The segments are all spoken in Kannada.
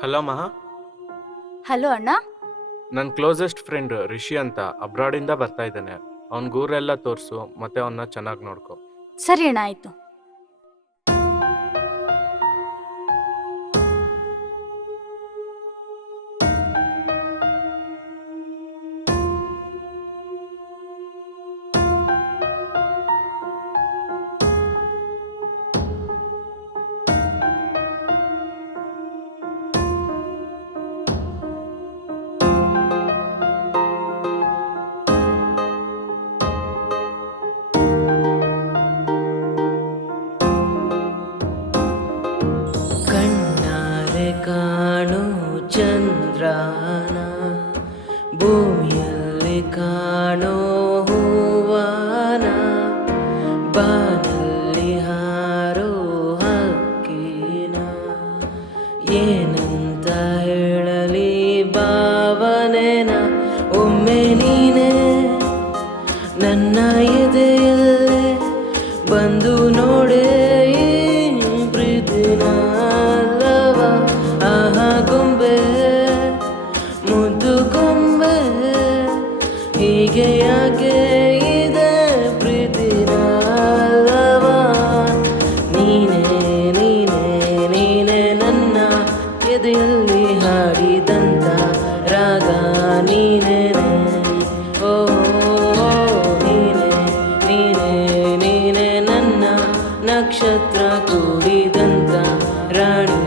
ಹಲೋ ಮಹಾ. ಹಲೋ ಅಣ್ಣ. ನನ್ನ ಕ್ಲೋಸೆಸ್ಟ್ ಫ್ರೆಂಡ್ ರಿಷಿ ಅಂತ ಅಬ್ರಾಡಿಂದ ಬರ್ತಾ ಇದ್ದಾನೆ. ಅವ್ನ ಊರೆಲ್ಲ ತೋರಿಸು ಮತ್ತೆ ಅವನ್ನ ಚೆನ್ನಾಗಿ ನೋಡ್ಕೊ. ಸರಿ ಅಣ್ಣ, ಆಯ್ತು. ಕಣ್ಣಾರೆ ಕಾಣು ಚಂದ್ರನ, ಭೂಮಿಯಲ್ಲಿ ಕಾಣೋ ಹೂವನ, ಬಾನಲ್ಲಿ ಹಾರೋ ಹಕ್ಕಿನ, ಏನಂತ ಹೇಳಲಿ ಭಾವನೆನ. ಒಮ್ಮೆ ನೀನೆ ನನ್ನ ಎದೆಯಲ್ಲೇ ಬಂದು ನೋಡೆ ಪ್ರೀತಿನ ಅಲ್ಲವ. ಆಹಾ ಗೊಂಬೆ, ಮುದ್ದು ಗೊಂಬೆ, ಹೀಗೆ ಯಾಕೆ ಇದೆ ಪ್ರೀತಿನ ಅಲ್ಲವ. ನೀನೇ ನೀನೇ ನೀನೇ ನನ್ನ ಎದೆಯಲ್ಲಿ ಹಾಡಿದಂತ ರಾಗ ನೀನೇನೆ. ಓ ನೀನೇ ನೀನೇ ನೀನೇ ನನ್ನ ನಕ್ಷತ್ರ ಕೂಡಿದಂತ ರಾಣಿ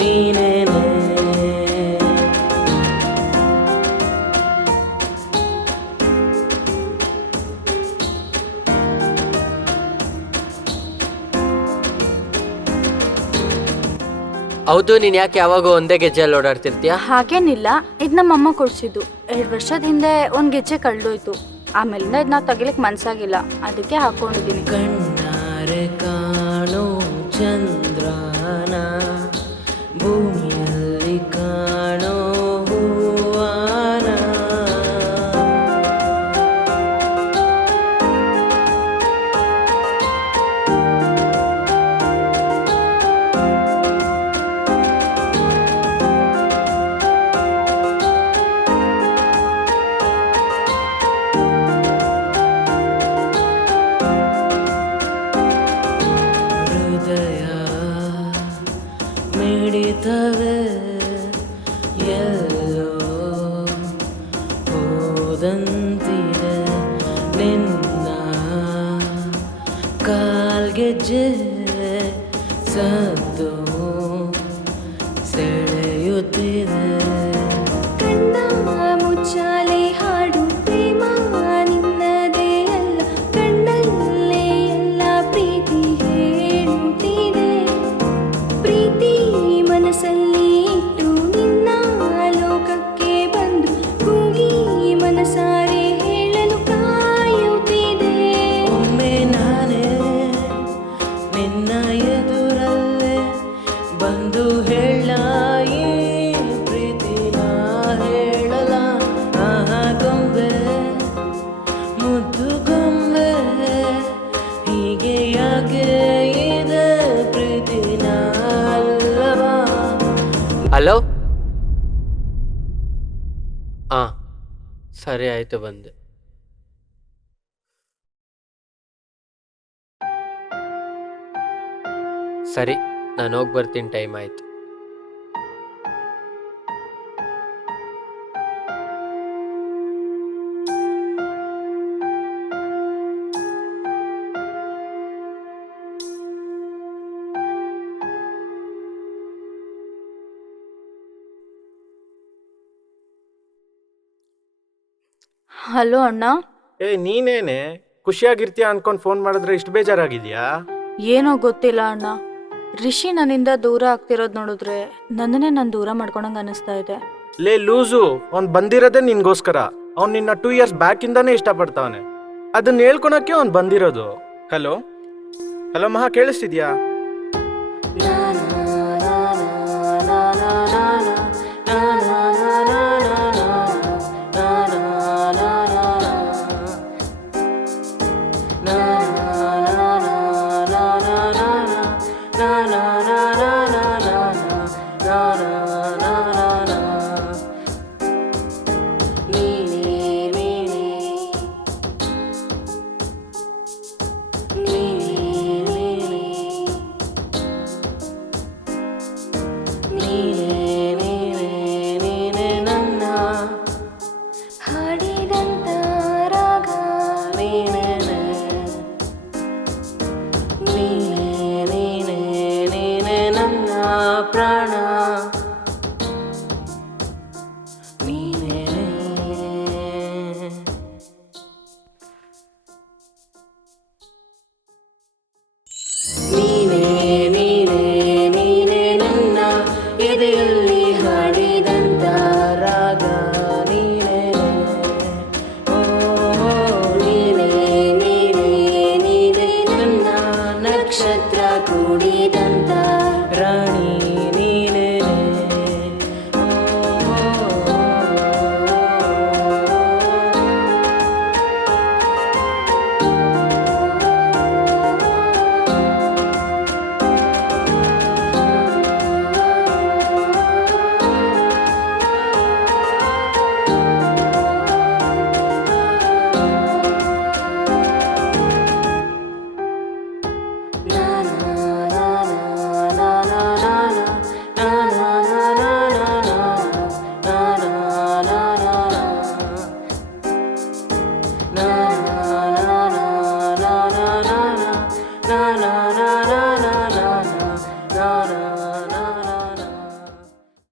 ನೀನೇನೆ. ಹೌದು, ನೀನು ಯಾಕೆ ಯಾವಾಗ ಒಂದೇ ಗೆಜ್ಜೆಯಲ್ಲಿ ಓಡಾಡ್ತಿರ್ತೀಯ? ಹಾಗೇನಿಲ್ಲ, ಇದು ನಮ್ಮಮ್ಮ ಕೊಡ್ಸಿದ್ದು. 2 ವರ್ಷದ ಹಿಂದೆ ಒಂದು ಗೆಜ್ಜೆ ಕಳ್ದೋಯ್ತು. ಆಮೇಲಿಂದ ಇದನ್ನ ತೆಗಿಲಿಕ್ಕೆ ಮನ್ಸಾಗಿಲ್ಲ, ಅದಕ್ಕೆ ಹಾಕೊಂಡಿದ್ದೀನಿ. ಕಣ್ಣಾರೆ ಕಾಣೋ ಚಂದ್ರನ, ಭೂಮಿಯಲ್ಲಿ ಕಾಣೋ ಹೂವನ. ಹೃದಯ ಮಿಡಿತವೆ ಎಲ್ಲೋ ಹೋದಂತಿದೆ ನಿನ್ನ ಕಾಲ್ಗೆಜ್ಜೆ ಸದ್ದು ಸೆಳೆಯುತ್ತಿದೆ. ಕಣ್ಣ ಮುಚ್ಚಾಲೆ ಹಾಡು ಪ್ರೇಮ ನಿನ್ನದೇ ಅಲ್ಲ, ಕಣ್ಣಲ್ಲೇ ಎಲ್ಲ ಪ್ರೀತಿ ಹೇಳುತ್ತಿದೆ. ಪ್ರೀತಿ ಮನಸ್ಸಲ್ಲಿ ಇಟ್ಟು ನಿನ್ನ ಲೋಕಕ್ಕೆ ಬಂದು ಕೂಗಿ ಮನಸಾರೆ ಹೇಳಲು ಕಾಯುತ್ತಿದೆ. ಒಮ್ಮೆ ನಾನೇ ನಿನ್ನ ಎದುರಲ್ಲೇ ಬಂದು ಹೇಳ ಈ ಪ್ರೀತಿನ ಹೇಳಲ. ಆಹಾ ಗೊಂಬೆ, ಮುದ್ದು ಗೊಂಬೆ, ಹೀಗೆ ಯಾಕೆ ಇದೆ ಪ್ರೀತಿನ ಅಲ್ಲವ. ಹಲೋ. ಹಾಂ, ಸರಿ ಆಯಿತು, ಬಂದೆ. ಸರಿ, ನಾನು ಹೋಗಿ ಬರ್ತೀನಿ, ಟೈಮ್ ಆಯಿತು. ಹಲೋ ಅಣ್ಣ. ನೀನೇನೆ ಖುಷಿಯಾಗಿರ್ತೀಯ ಅನ್ಕೊಂಡು ಫೋನ್ ಮಾಡಿದ್ರೆ ಇಷ್ಟು ಬೇಜಾರಾಗಿದ್ಯಾ? ಏನೋ ಗೊತ್ತಿಲ್ಲ ಅಣ್ಣ, ರಿಷಿ ನನ್ನಿಂದ ದೂರ ಆಗ್ತಿರೋದು ನೋಡಿದ್ರೆ ನನ್ನನ್ನೇ ನಾನು ದೂರ ಮಾಡ್ಕೊಳಂಗೆ ಅನಿಸ್ತಾ ಇದೆ. ಲೇ ಲೂಸು, ಅವ್ನು ಬಂದಿರೋದೇ ನಿನ್ಗೋಸ್ಕರ. ಅವ್ನು ನಿನ್ನ 2 years ಬ್ಯಾಕ್ ಇಂದಾನೇ ಇಷ್ಟಪಡ್ತಾವನೆ. ಅದನ್ನ ಹೇಳ್ಕೊಳಕ್ಕೆ ಅವ್ನು ಬಂದಿರೋದು. ಹಲೋ ಹಲೋ ಮಹಾ, ಕೇಳಿಸ್ತಿದ್ಯಾ? na na na ಪ್ರಾಣ ನೀನೇನೆ. ನೀನೇ ನೀನೇ ನೀನೇ ನನ್ನ ಎದೆಯಲ್ಲಿ